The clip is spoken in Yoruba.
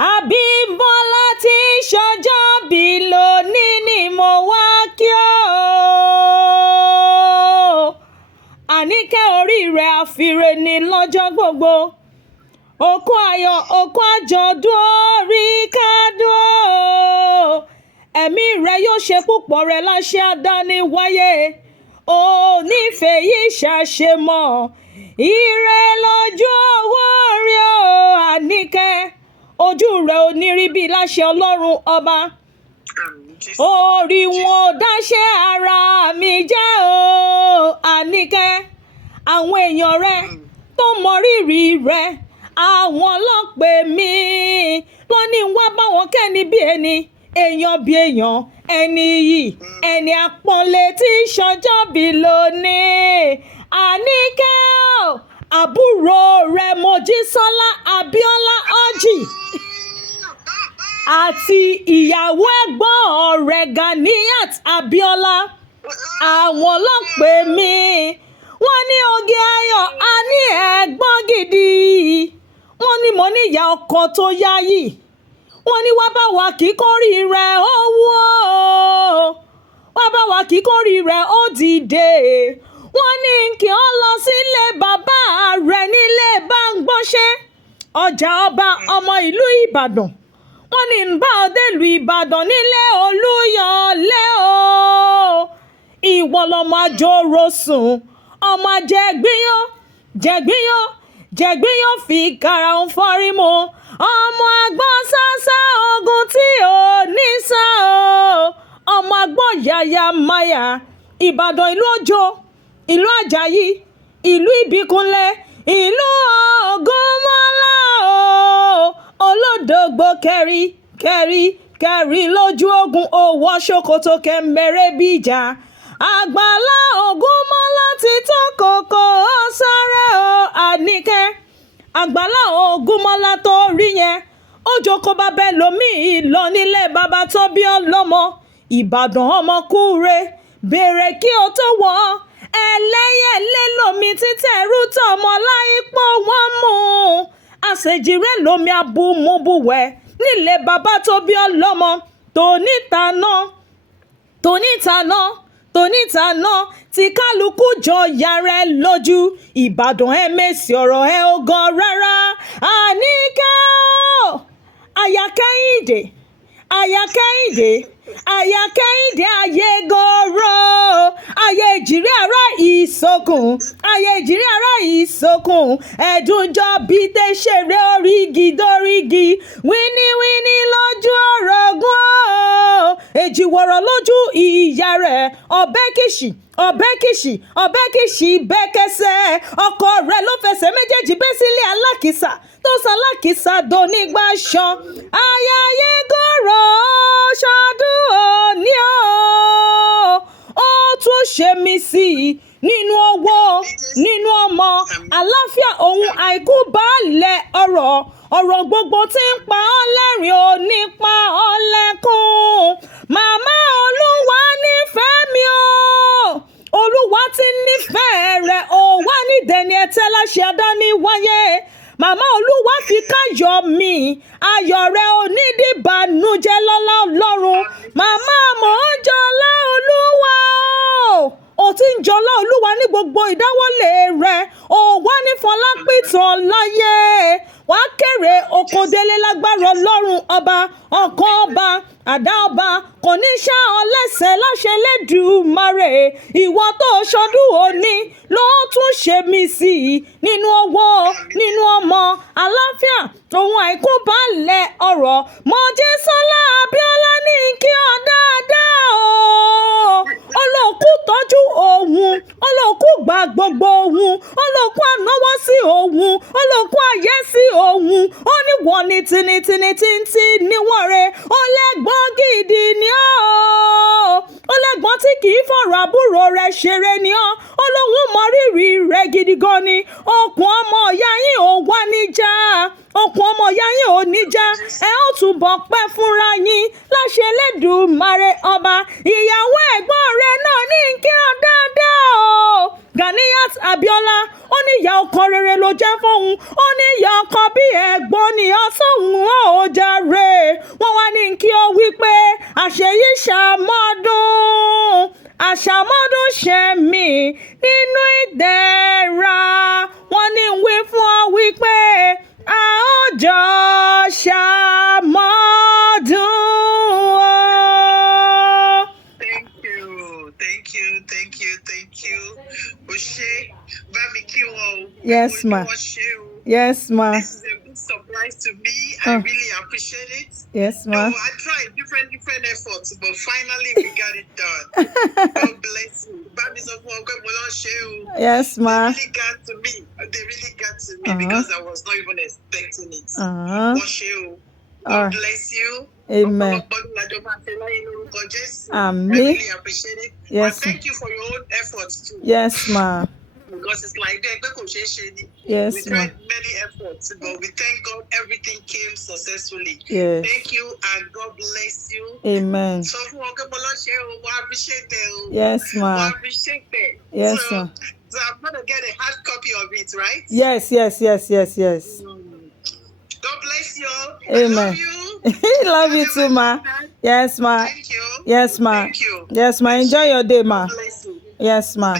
Abímbọ́lá tí ṣọjọ́ bí lónìí ni mo wá kí o. Àníkẹ́ orí rẹ̀ àfìrè ní lọ́jọ́ gbogbo. Òkú ayọ̀ òkú àjọ̀dún orí kádùn o. Ẹ̀mí rẹ̀ yóò ṣe púpọ̀ rẹ̀ láṣẹ àdániwáyé. Ó nífẹ̀ẹ́ yìí ṣàṣemọ̀. Ire lójú owó rí o. Àníkẹ́ ojú rẹ̀ ò ní rí bí láṣẹ Ọlọ́run ọba. Orí wọn ò dáṣẹ́ ara mi jẹ́ o. Àníkẹ́ àwọn èèyàn rẹ̀ tó mọ rírì rẹ̀ àwọn lọ́pẹ̀ mi wọ́n ní wá bá wọn kẹ́ni bí ẹni èèyàn bí èèyàn ẹni yìí ẹni àpọ́nlé tí ṣọjọ́ bí lónìí. Àníkẹ́ àbúrò rẹ̀ Mojísọ́lá Abíọ́lá Oriki àti ìyàwó ẹ̀gbọ́n rẹ̀ Ganiyat Abíọ́lá àwọn lọ́pẹ̀ mi wọ́n ní OGEAYO'S a ní ẹ̀gbọ́n gidi wọ́n ní mo ní ìyá ọkọ tó yáyì wọ́n ní wá bá wa kí kórì rẹ̀ ó wú o wá bá wa kí kórì rẹ̀ ó dìde wọ́n ní kí ó lọ sílé bàbá rẹ̀ nílé Báńgbọ́ṣẹ́ ọjà ọba ọmọ ìlú Ìbàdàn wọ́n ní ń bá ọdẹ ìlú Ìbàdàn nílé Olúyọ̀lé o ìwọ lọmọ àjòrò sùn ọmọ jẹ̀gbíyàn fi kàrà ń fọ́rí mu ọmọ àgbọ̀n sásá ogun tí ò ní sá o ọmọ àgbọ̀n yàyà máyà Ìbàdàn ìlú Òjò ìlú Àjàyí ìlú Ìbíkúnlẹ̀ ìlú Ògúnmọ́lá o olódògbò kẹrí lójú ogun owó ṣòkòtò kẹ̀mbẹ̀rẹ̀ bíjà àgbàlá Ògúnmọ́lá ti tó kòkó sáré o. Àníkẹ́ àgbàlá Ògúnmọ́lá tó rí yẹn ó jókòó bàbá ẹlòmíì lọ nílé bàbá tó bí ọlọ́mọ Ìbàdàn ọmọkúre bèrè kí o tó wọ̀ ẹlẹ́yẹlé lomi títẹ̀rù tọmọ láìpọ̀ wọ́n mú àṣejìrẹ́ lomi abúmúbúwẹ̀ nílé bàbá tó bí ọlọ́mọ tónítaná tí kálukú jọ yàrá ẹ lójú Ìbàdàn ẹ mèsì ọ̀rọ̀ ẹ ò gan rárá. Àníkẹ́ o Àyàkẹ́hìndé ayé gòrò ayé ìjìrí ara ìsokùn ẹ̀dùnjọ́ bí tẹ́ ṣeré orígi dórígi wíníwíní lójú orogún o èjìwọ̀rọ̀ lójú ìyá rẹ̀ ọ̀bẹ kìsì bẹ́kẹsẹ̀ ọkọ rẹ̀ ló fẹsẹ̀ méjèèjì bẹ́ sílé alákìsà tó ṣalákìsà donígbà ṣan ayáyé gòrò ṣọdún òní o ó tún ṣe mí sí i nínú owó nínú ọmọ àlàáfíà ohun àìkú baálẹ̀ ọ̀rọ̀ gbogbo tí ń pa ọ́ lẹ́rìn ò ní pa ọ́ lẹ́kún màmá Olúwa nífẹ̀ẹ́ mi o Olúwa ti nífẹ̀ẹ́ rẹ̀ ò wá ní dẹni ẹ̀tẹ́ láṣẹ àdániwáyé màmá Olúwa fi káyọ̀ mi ayọ̀ rẹ̀ ò ní dìbànújẹ́ lọ́lá Ọlọ́run màmá mò ń jọlá Olúwa o ti ń jọlá Olúwa ní gbogbo ìdáwọ́lé rẹ̀ ò wá ní fọlápìtàn láyé wá kéré oko délé lágbára Ọlọ́run ọba ọ̀kan ọba àdá ọba kò ní ṣá ọ lẹ́sẹ̀ láṣẹ Elédùmarè ìwọ tó ṣọdún òní ló tún ṣe mí sí i nínú owó nínú ọmọ àlàáfíà ohun àìkú baálẹ̀ ọ̀rọ̀ Mojísọ́lá Abíọ́lá ní kí ọ dáadáa o olóòkú tọ́jú òun olóòkú gba gbogbo òun olóòkú ànáwó sí òun olóòkú ayé sí òun ó ní wọ́n ní tinitini tí níwọ̀n rẹ̀ ó lẹ́gbọ́n gidi ni ó lẹ́gbọ́n tí kì í fọ̀rọ̀ àbúrò rẹ̀ ṣeré ni ó lóun mọ rírì rẹ̀ gidi gan ni okùn ọmọ ìyá yín ò wá níjà okùn ọmọ ìyá yín ò níjà ẹ ó túbọ̀ pẹ́ fúnra yín láṣẹ Elédùmarè ọba ìyàwó ẹ̀gbọ́n rẹ̀ náà ní kí ọ dáadáa o Ganiyat Abiola ó ní ìyá ọkọ rere ló jẹ́ fóun, ó ní ìyá ọkọ bí ẹ̀gbọ́n ni ó sóhun ó jàre. Wọ́n wá ní kí ó wí pé àṣeyí ṣàmọ́dún, àṣàmọ́dún ṣẹ̀mí nínú ìdẹ̀ra. Wọ́n ní wí fún ọ wípé a ó jọ ṣàmọ́dún o. Thank you. Oshe, Bami Kiwo. Yes, ma. Yes, ma. This is a big surprise to me. I really appreciate it. Yes, ma. I tried different efforts, but finally we got it done. God bless you. Yes, ma. They really got to me. Because I was not even expecting it. God bless you. Amen. I Amen. really appreciate it. Yes. And thank you for your own efforts too. Yes, ma. Because it's like that. Yes, we tried many efforts, but we thank God everything came successfully. Yes. Thank you and God bless you. Amen. So we appreciate that. Yes, ma. We appreciate that. Yes, so, ma. So I'm gonna get a hard copy of it, right? Yes. God bless you. Amen. I love you. Love you too, ma. Yes, ma. Thank you. Yes, ma. Thank you. Yes, ma. Enjoy your day, ma. God bless you. Yes, ma.